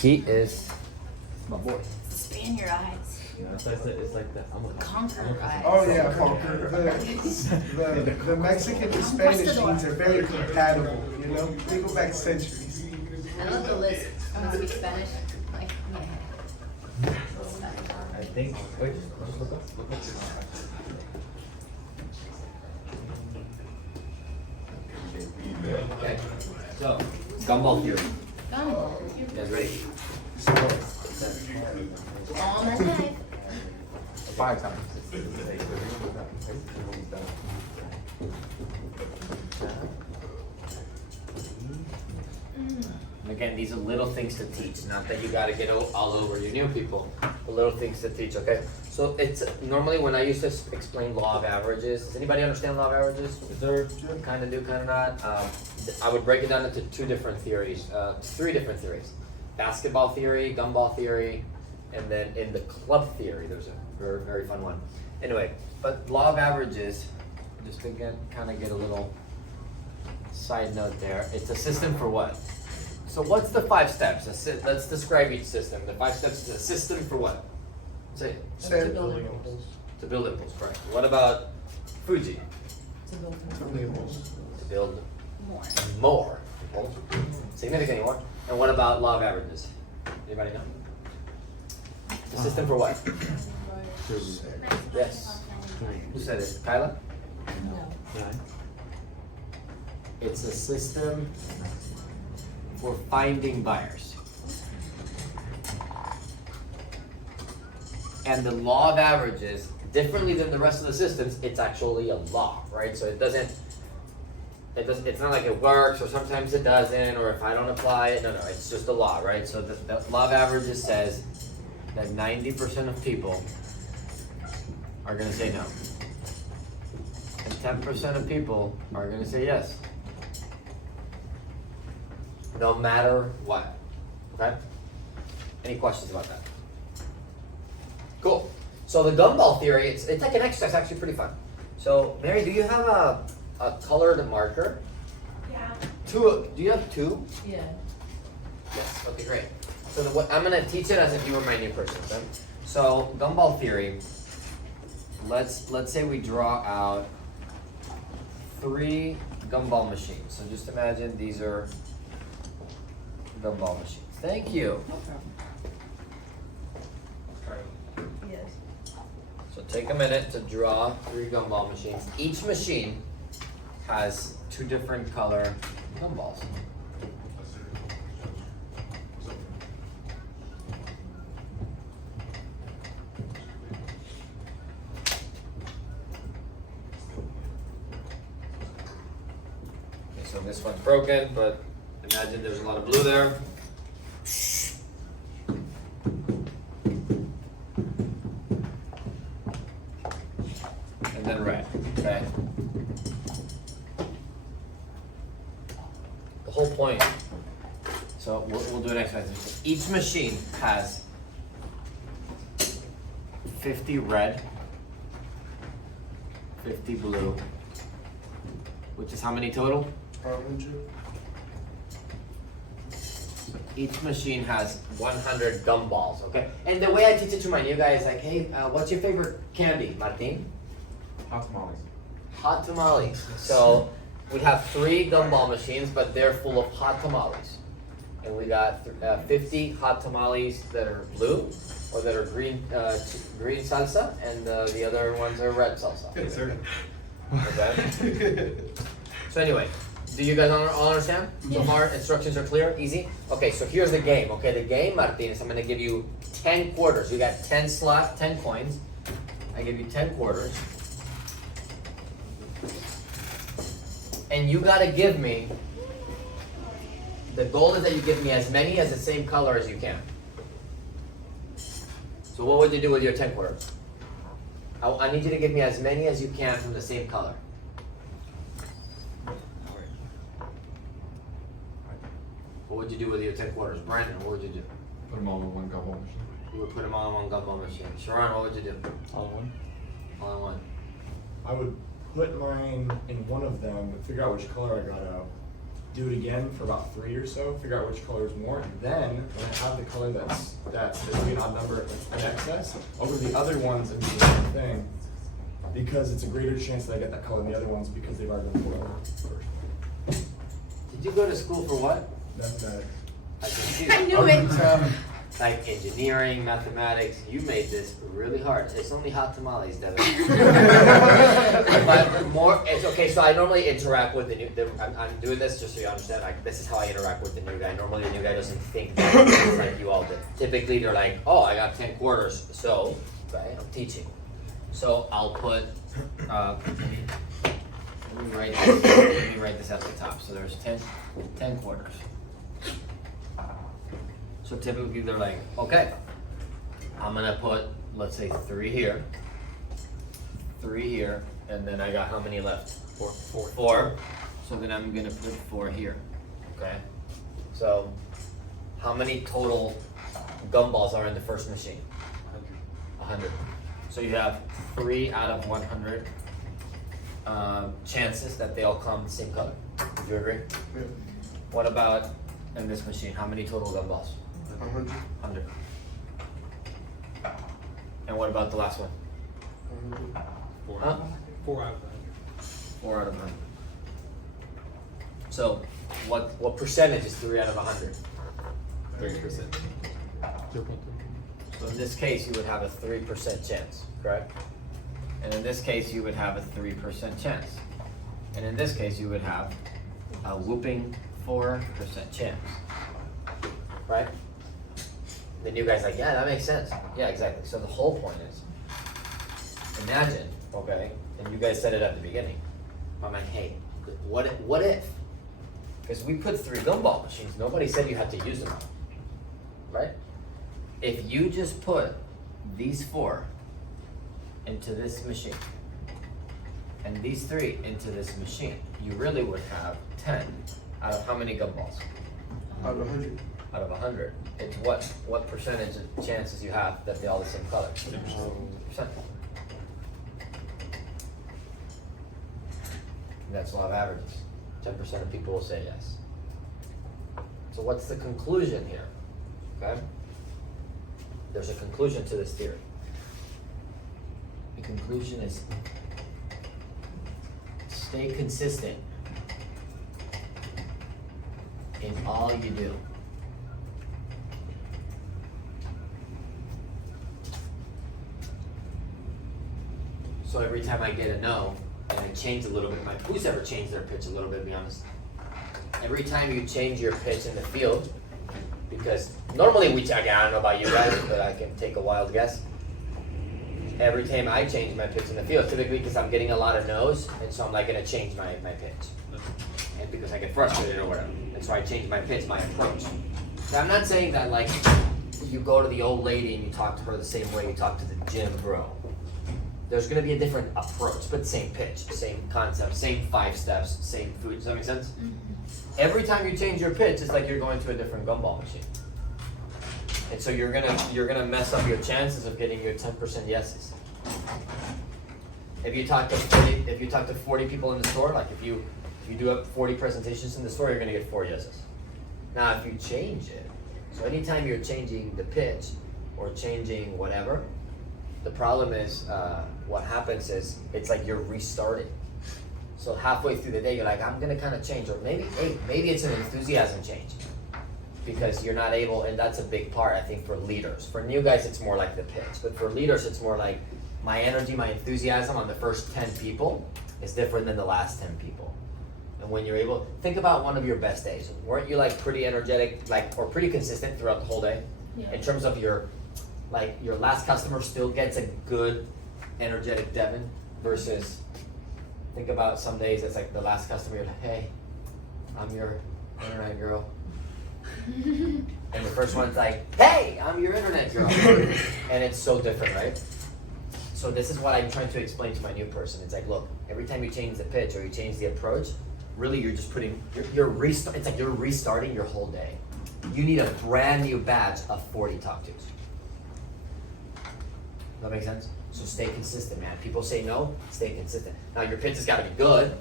He is my boy. Expand your eyes. Yeah, it's like that. Conquer eyes. Oh yeah, conquer. The Mexican and Spanish genes are very compatible, you know? They go back centuries. I love the list. When I speak Spanish, like, yeah. I think. Wait, look up. Okay. So, Gumball theory. Gumball. You guys ready? All my life. 5 times. And again, these are little things to teach. Not that you got to get all over your new people, but little things to teach. Okay. So it's normally when I used to explain law of averages. Does anybody understand law of averages? Is there kind of do, kind of not? I would break it down into 2 different theories, 3 different theories: basketball theory, gumball theory, and then in the club theory, there's a very, very fun one. Anyway, but law of averages, just to kind of get a little side note there. It's a system for what? So what's the 5 steps? Let's describe each system. The 5 steps is a system for what? Say it. Stand. To build impulse, correct. What about Fuji? To build To build more. more. Significantly more. And what about law of averages? Anybody know? It's a system for what? Yes. Who said it? Kyla? It's a system for finding buyers. And the law of averages, differently than the rest of the systems, it's actually a law, right? So it's not like it works, or sometimes it doesn't, or if I don't apply it, no, it's just a law, right? So the law of averages says that 90% of people are gonna say no. And 10% of people are gonna say yes. No matter what, okay? Any questions about that? Cool. So the gumball theory, it's like an exercise, actually pretty fun. So Mary, do you have a colored marker? Yeah. 2, do you have 2? Yeah. Yes, okay, great. So I'm gonna teach it as if you were my new person, okay? So gumball theory, let's say we draw out 3 gumball machines. So just imagine these are gumball machines. Thank you. Yes. So take a minute to draw 3 gumball machines. Each machine has 2 different color gumballs. Okay, so this one's broken, but imagine there's a lot of blue there. And then red, okay? The whole point, so we'll do an exercise. Each machine has 50 red, 50 blue, which is how many total? 100. Each machine has 100 gumballs, okay? And the way I teach it to my new guy is like, hey, what's your favorite candy, Martin? Hot tamales. Hot tamales. So we have 3 gumball machines, but they're full of hot tamales. And we got 50 hot tamales that are blue, or that are green salsa, and the other ones are red salsa. Yes, sir. Okay. So anyway, do you guys all understand? So far, instructions are clear, easy? Okay, so here's the game. Okay, the game, Martin, is I'm gonna give you 10 quarters. You got 10 coins. I give you 10 quarters. And you gotta give me, the goal is that you give me as many as the same color as you can. So what would you do with your 10 quarters? I need you to give me as many as you can from the same color. What would you do with your 10 quarters? Brandon, what would you do? Put them all in one gumball machine. You would put them all in one gumball machine. Sharon, what would you do? All in one. All in one. I would put mine in one of them, figure out which color I got out, do it again for about 3 or so, figure out which color is more, and then when I have the color that's an odd number in excess, I'll go to the other ones and do the same thing, because it's a greater chance that I get that color in the other ones because they've already been pulled out first. Did you go to school for what? That's that. I can I see. knew it. Like engineering, mathematics, you made this really hard. It's only hot tamales, Devin. But more, it's okay, so I normally interact with the new, I'm doing this just so you understand, like, this is how I interact with the new guy. Normally the new guy doesn't think that it's like you all did. Typically they're like, oh, I got 10 quarters, so, okay, I'm teaching. So I'll put, let me write this at the top. So there's 10 quarters. So typically they're like, okay, I'm gonna put, let's say 3 here, 3 here, and then I got how many left? 4. So then I'm gonna put 4 here, okay? So how many total gumballs are in the first machine? 100. So you have 3 out of 100 chances that they all come the same color. Would you agree? Yeah. What about in this machine? How many total gumballs? 100. 100. And what about the last one? 100. Huh? 4 out of 4 out of 100. So what percentage is 3 out of 100? 30%. So in this case, you would have a 3% chance, correct? And in this case, you would have a 3% chance. And in this case, you would have a whooping 4% chance, right? The new guy's like, yeah, that makes sense. Yeah, exactly. So the whole point is, imagine, okay, and you guys said it at the beginning. I'm like, hey, what if? Because we put 3 gumball machines. Nobody said you had to use them all, right? If you just put these 4 into this machine, and these 3 into this machine, you really would have 10 out of how many gumballs? Out of 100. Out of 100. It's what percentage of chances you have that they're all the same color? 10%. That's law of averages. 10% of people will say yes. So what's the conclusion here? Okay? There's a conclusion to this theory. The conclusion is stay consistent in all you do. So every time I get a no, and I change a little bit, who's ever changed their pitch a little bit, to be honest? Every time you change your pitch in the field, because normally we check, I don't know about you guys, but I can take a wild guess. Every time I change my pitch in the field, typically because I'm getting a lot of no's, and so I'm like gonna change my pitch. And because I get frustrated or whatever. And so I change my pitch, my approach. Now I'm not saying that like you go to the old lady and you talk to her the same way you talk to the gym bro. There's gonna be a different approach, but same pitch, same concept, same 5 steps, same food. Does that make sense? Mm-hmm. Every time you change your pitch, it's like you're going to a different gumball machine. And so you're gonna mess up your chances of getting your 10% yeses. If you talk to 40 people in the store, like if you do up 40 presentations in the store, you're gonna get 4 yeses. Now if you change it, so anytime you're changing the pitch or changing whatever, the problem is what happens is it's like you're restarting. So halfway through the day, you're like, I'm gonna kind of change, or maybe it's an enthusiasm change because you're not able, and that's a big part I think for leaders. For new guys, it's more like the pitch, but for leaders, it's more like my energy, my enthusiasm on the first 10 people is different than the last 10 people. And when you're able, think about one of your best days. Weren't you like pretty energetic, or pretty consistent throughout the whole day? Yeah. In terms of your last customer still gets a good, energetic Devin versus, think about some days it's like the last customer, you're like, hey, I'm your internet girl. And the first one's like, hey, I'm your internet girl. And it's so different, right? So this is what I'm trying to explain to my new person. It's like, look, every time you change the pitch or you change the approach, really you're just it's like you're restarting your whole day. You need a brand new batch of 40 talk-tos. That make sense? So stay consistent, man. People say no, stay consistent. Now your pitch has got to be good,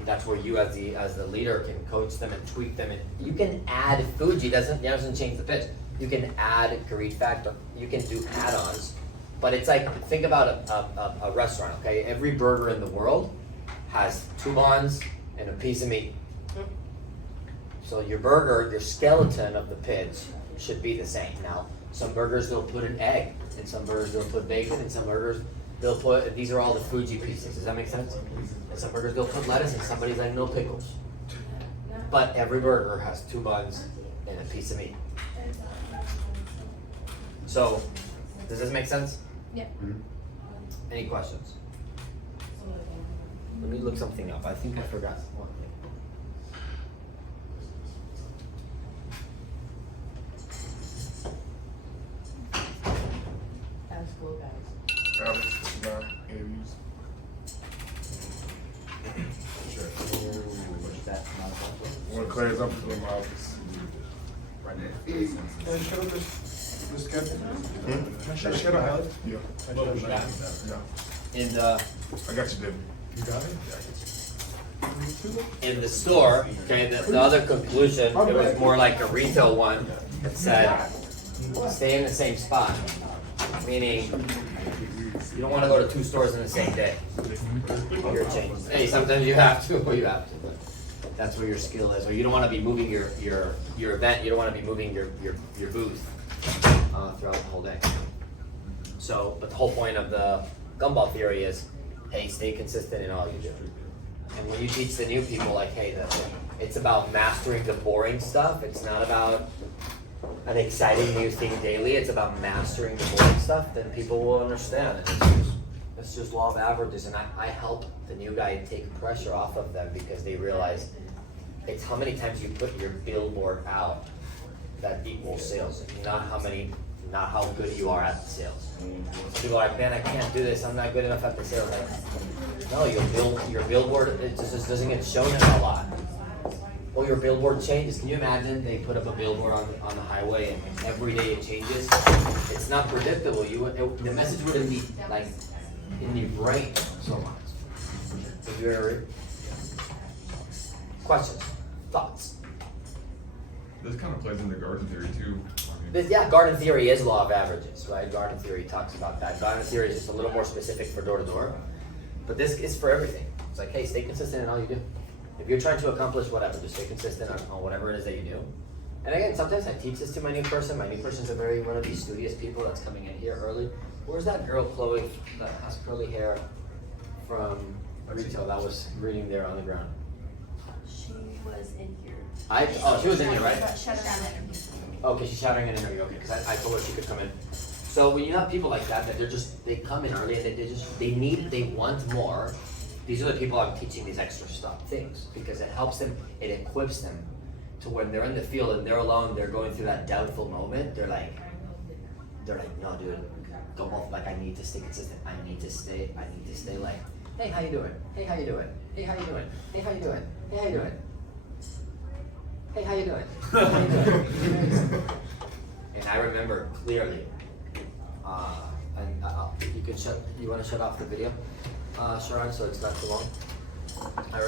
And that's where you as the leader can coach them and tweak them, and you can add Fuji, doesn't change the pitch. You can add greed factor, you can do add-ons, but it's like, think about a restaurant, okay? Every burger in the world has 2 buns and a piece of meat. So your burger, your skeleton of the pitch should be the same. Now, some burgers they'll put an egg, and some burgers they'll put bacon, and some burgers they'll put, these are all the Fuji pieces, does that make sense? And some burgers they'll put lettuce, and somebody's like, no pickles. But every burger has 2 buns and a piece of meat. So, does this make sense? Yeah. Any questions? Let me look something up, I think I forgot one thing. That's cool, guys. Alex, not interviews. Want to clear up between my office. Right there. Can I shut up this schedule? Should I shut up, Alex? Yeah. Yeah. In the I got you, David. You got it? in the store, okay, the other conclusion, it was more like a retail one that said, stay in the same spot. Meaning, you don't wanna go to 2 stores in the same day. Your change. Hey, sometimes you have to, but that's where your skill is. Or you don't wanna be moving your event, you don't wanna be moving your booth throughout the whole day. So, but the whole point of the Gumball theory is, hey, stay consistent in all you do. And when you teach the new people, like, hey, it's about mastering the boring stuff. It's not about an exciting new thing daily. It's about mastering the boring stuff. Then people will understand. And it's just law of averages. And I help the new guy take pressure off of them because they realize it's how many times you put your billboard out that equals sales, not how good you are at the sales. Some people are like, man, I can't do this. I'm not good enough at the sales. Like, no, your billboard, it just doesn't get shown a lot. Well, your billboard changes. Can you imagine they put up a billboard on the highway and every day it changes? It's not predictable. The message wouldn't be like in your brain so much. Have you ever questions, thoughts? This kind of plays into garden theory too. Garden theory is law of averages, right? Garden theory talks about that. Garden theory is just a little more specific for door to door. But this is for everything. It's like, hey, stay consistent in all you do. If you're trying to accomplish whatever, just stay consistent on whatever it is that you do. And again, sometimes I teach this to my new person. My new person's one of these studious people that's coming in here early. Where's that girl, Chloe, that has curly hair from retail that was reading there on the ground? She was in here. She was in here, right? Shut her down. Okay, she's shouting an interview, okay, because I told her she could come in. So when you have people like that they come in early and they want more, these are the people I'm teaching these extra things, because it helps them, it equips them to when they're in the field and they're alone, they're going through that doubtful moment, they're like, no dude, Gumball, like I need to stay consistent, I need to stay like, hey, how you doing? Hey, how you doing? Hey, how you doing? Hey, how you doing? Hey, how you doing? Hey, how you doing? How you doing? And I remember clearly, you want to shut off the video, Sharon, so it's not too long? I remember